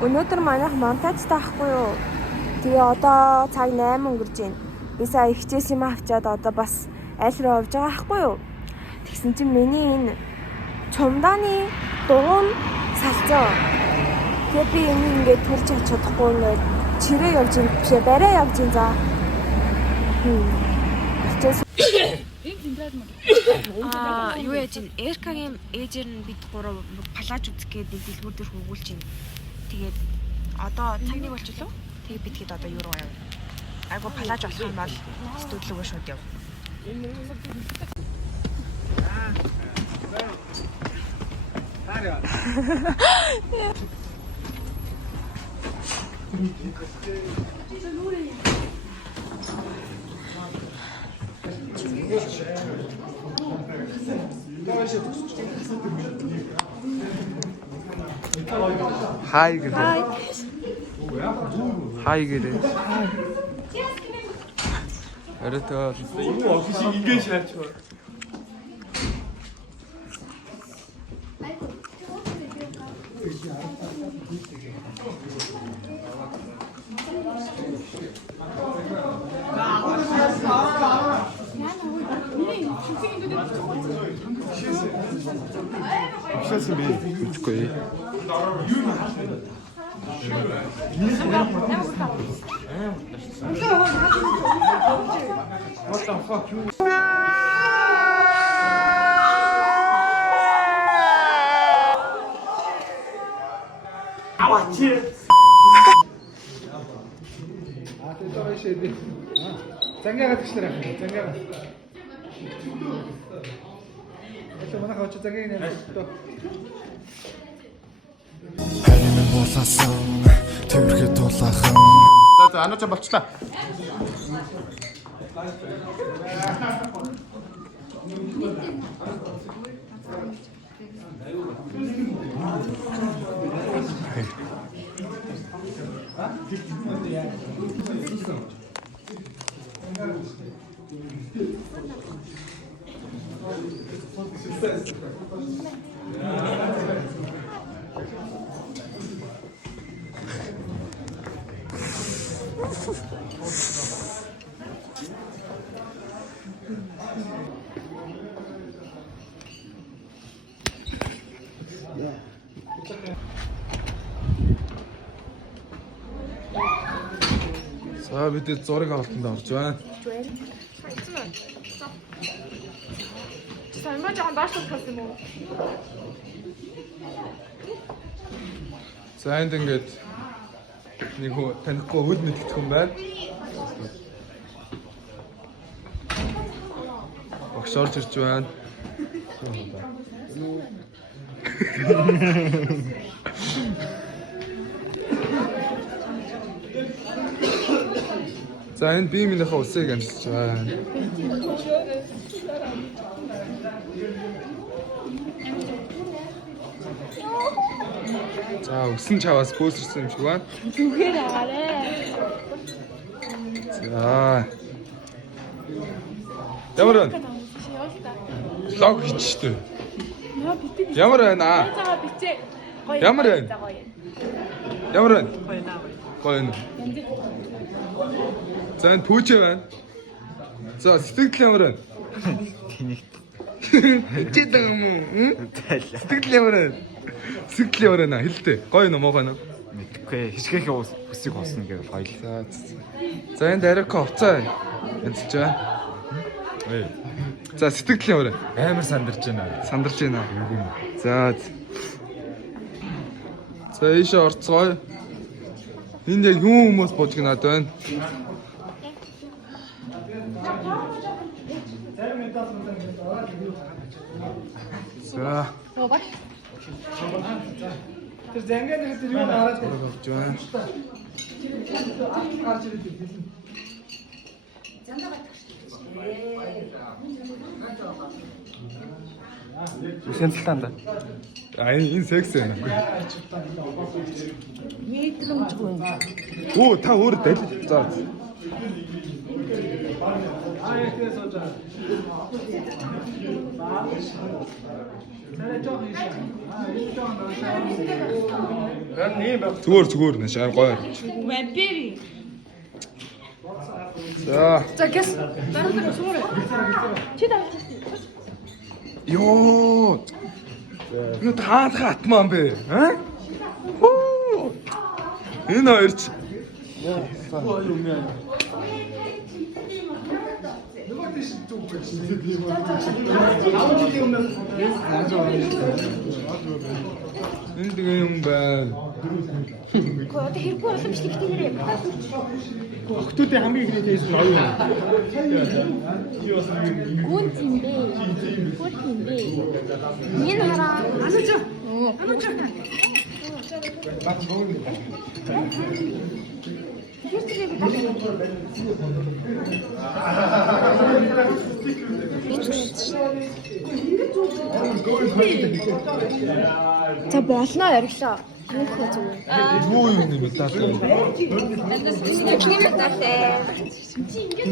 Өнөөдөр манайх монтаж таахгүй юу? Тэгээ одоо цаг 8 өнгөрч байна. Би сая хичээсэн юм авчаад одоо бас аль руу явж байгаа байхгүй юу? Тэгсэн чинь миний энэ чумдааны дуун салцаа. Тэгээ би энийг ингээд төрж чадахгүй ингээд чирээ явж ин бишээ барай явж ин за. Юу яаж ин Эркагийн ээжээр нь бид гурав палаж үзэх гээд нэг дэлгүүр дээр хөвгүүлж байна. Тэгээд одоо цаг 1 болчихлоо. Тэгээд бид хэд одоо юу руу явна? Айгу палаж болох юм бол студлогоо шууд яв. Hi gede. Hi gede. Арайтай. Юу офисыг ингээд шаарч байна. Сейчас би үгүй. What the fuck you? Зангиагаад гişлэр авах. Зангиагаад. Это манай хавч зангийг нэрсэлтөө. Харин болоосон тэрхэд дулаахан. За анаач болчлаа. За бид зураг авалтанд орж байна. Сайн жоохон доошлох гэсэн юм уу? За энд ингээд нэг хүн танихгүй үл мэдэх хүн байна. Багш орж ирж байна. За энэ би минийхээ усыг амжилж байна. За өсөн чаваас бөөсөрсөн юм шиг байна. Зүгээр аваарэ. За. Ямар байна? Лог хийчтэй. Ямар байна аа? Ямар байна? Ямар байна? Гоё. За энэ пүүчээ байна. За сэтгэл ямар байна? Хичээдэг юм уу? Сэтгэл ямар байна? Сэтгэл ямар байна? Хэлдэ. Гоё юм уу муу байна? Мэдхгүй хичгээх хүсэг болсон гэвэл хоёул. За энэ дараака уцаа янзлж байна. За сэтгэл ямар байна? Амар сандарч байна. Сандарч байна. За. За ийшээ орцгоё. Энд яг юу хүмүүс бууж гинаад байна? За. Тэр зангиад нэг юу хараад Орж байна. Шэнтэлтаанда. Энэ секс байна. Мэдрэмжгүй. Оо та өөр дал. За. царай жоох юм шиг. Энэ жоох нөөшөө. Гэн ийм байх. Зүгээр нэ шаар гоё. Вампири. За. За гэс. Дараа суура. Чи давж байна. Йоо. Энэ таалах атман бэ? Аа? Хөө. Энэ хоёрч. Энэ тэгээ юм байна. Одоо хэрэггүй боломжтой гэдэг нэрээ. Охтуудын хамгийн ихний тест нь оюун. Гүн тийм бэ. Гүн тийм бэ. Энэ хараа. Анаач. Анаач. За болно яриглаа. Юу хөө зүг. Юу юм бэ таа? Чиний медалээ.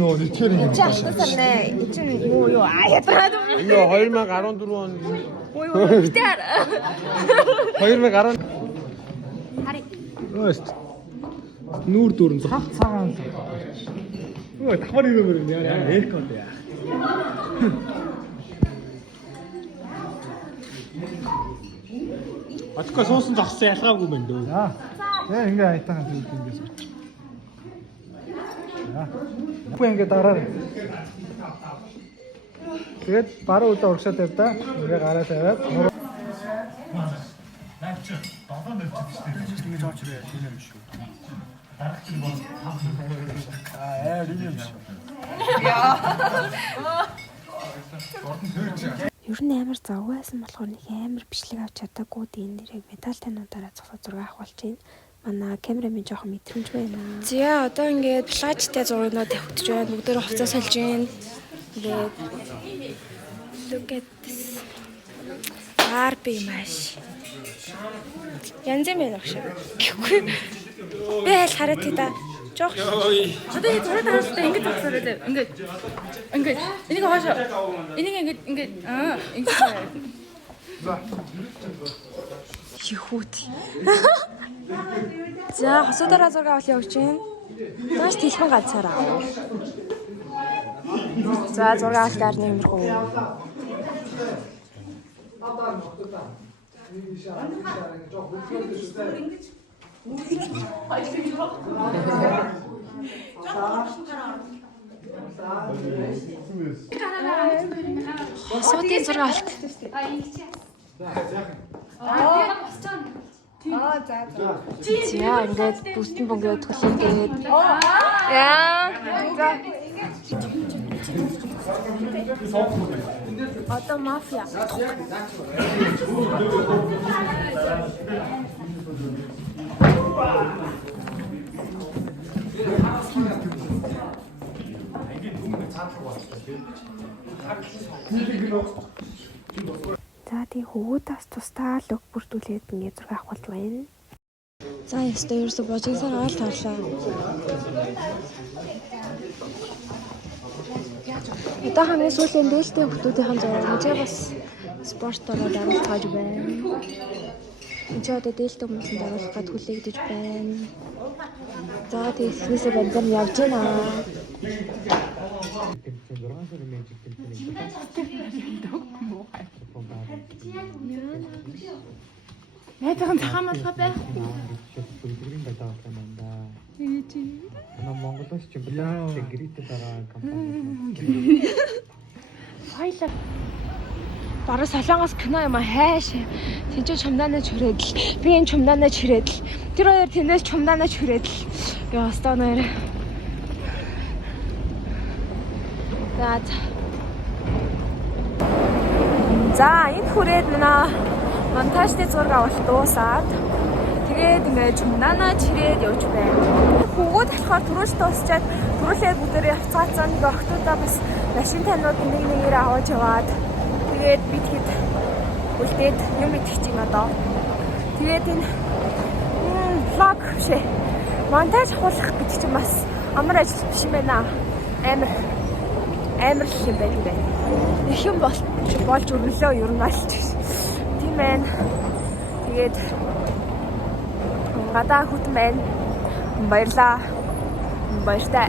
Нөө нэтэр юм. Чи алтасарнэ. Чи юу яатраад юм. Юу 2014 он. Ой битэр. 2010 Хари. Өөст. Нүүр дүүрэн цаг цагаан. Өө давхар юм яа. Эрконд яа. Атка суусан зогссон ялгаагүй байна дөө. Тэгээ ингээ айтаахан зүйл ингээс. Үгүй ингээ дараарай. Тэгээд баруун удаа урагшаад байв да. Ингээ гараа тавиад. Ер нь амар завгүйсэн болохоор нэг амар бичлэг авч чадаагүй энэ нэрээ медаль тануудаараа зогсоод зураг авах болж байна. Манай камерамын жоохон мэдрэмж байна. За одоо ингээд плажтай зурагнууд тавьчих байна. Бүгдээр хувцас салж байна. Ингээд look at this. Barbie маш. Янз бүр байх шиг. Гэхгүй. Би аль хараад та. Жоох. Одоо энэ зураг тааштай ингэж зогсоод байв. Ингээд. Энийг хаашаа. Энийг ингээд ингэж. Юхут. За хосуудаараа зураг авах явж байна. Маш дэлхэн ганцаараа. За зураг авахаар нэмэрхүү. Хосуудын зураг авалт. За ингээд бүстэн бөнгөө төлөвлөгээд. Яа. Одоо мафия. За тий хөвгүүдээс тусдаа лог бүрдүүлээд ингээд зураг авах болж байна. За ястаа ерөөсө божигсаар оол таалаа. Одоо хамгийн сүүлийн дээлтэй хүмүүсийн зураг мэдээ бас спорт ороод оруулах гэж байна. Энд ч одоо дээлтэй хүмүүсэнд оруулах гэж хүлээгдэж байна. За тэгснээсээ бандам явж байна. Найдах цахамалгаа байх. Монголоос ч гэрээтэй байгаа компани. Хоёлаа. Бараг солонгос кино юм а хайш. Тэнцээ чумдаанаа чүрээдэл. Би энэ чумдаанаа чүрээдэл. Тэр хоёр тэнээс чумдаанаа чүрээдэл. Яа станаар. За энэ хүрээд манай монтажны зураг авалт дуусаад тэгээд ингээд чумдаанаа чирээд явж байна. Хөвгүүд болохоор түрүүлж дуусчаад түрүүлээд бүгдээ явцгаацсан нэг охтуудаа бас машин танууд нэг нэгээрээ аваад яваад тэгээд бид хэд үлдээд юм итгэж байна одоо. Тэгээд энэ влог шээ. Монтаж хуулах гэж чинь бас амар ажил биш юм байна. Амар л юм байна. Их юм болж өрнөлөө ер нь алж. явсан байна. Тэгээд гадаа хүтэн байна. Баярлаа. Баяртай.